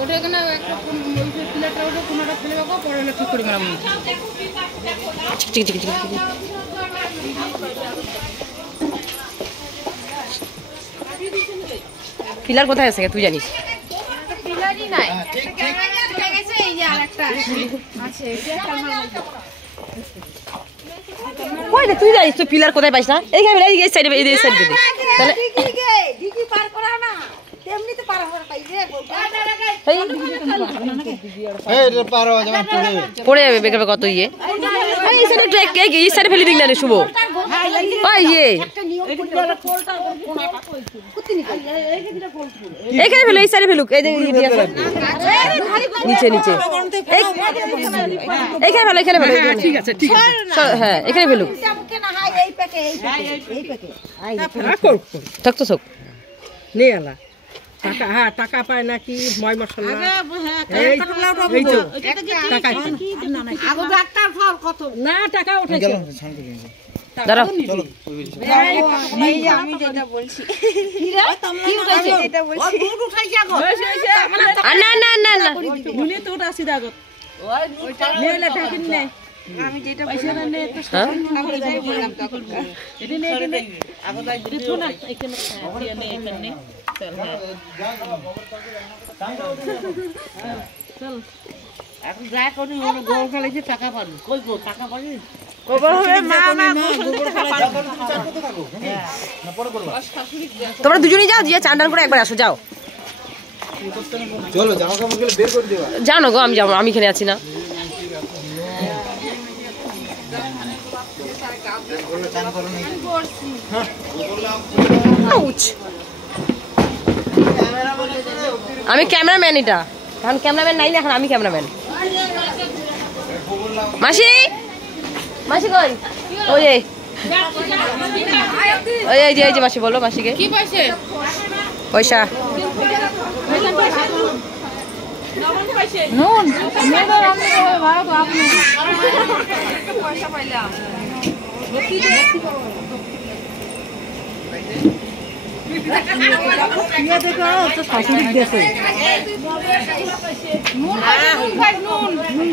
ওটা এখানে একটা প্লেটটা ওটা কোনোটা ফেলে রাখো, পরে হলে ঠিক করে মেরাম। পিলার কোথায় আছে তুই জানিস? পিলারই নাই, এই যে আরেকটা আছে। কই রে তুই জানিস তুই পিলার কোথায় পাইছ না? এইখানে এই সাইডে এই সাইডে দে। তাহলে দিদি পার করা না, তেমনিতে পার হওয়ার পাই রে বউটা। এই রে পার হওয়া যেমন পড়ে যাবে বেকার কত ইয়ে। এই সাইডে ট্র্যাক এই সাইডে ফেলে দিন না রে শুভ। ওই ইয়ে এইখানে ফেলো, এই সাইডে ফেলুক। এই যে নিচে নিচে এইখানে ফেলো, এখানে ফেলো। ঠিক আছে ঠিক আছে, হ্যাঁ এখানে ফেলুক। থাকতো সব নেই আলা টাকা। হ্যাঁ টাকা পায় নাকি ময় মশলা না টাকা উঠে দাঁড়াও। আমি যেটা বলছি না না না না আমি যেটা টাকা পাবি, কই গো টাকা পাবি? তোমরা দুজনেই যাও, দিয়ে চান টান করে একবার আসো। যাও চলো জামা কাপড় গুলো বের করে দেবা। যাও না গো, আমি যাবো, আমি এখানে আছি না। আমি ক্যামেরাম্যান, এটা এখন ক্যামেরাম্যান নাই না, এখন আমি ক্যামেরাম্যান। মাসি মাসি কই? ওই যে ওই এই যে এই যে মাসি বলো মাসিকে কি পয়সা? পয়সা নুন মেয়েদের আমি ভাড়া তো আপনি পয়সা পাইলাম। শাশুড়ি দেশে নুন নুন নুন নুন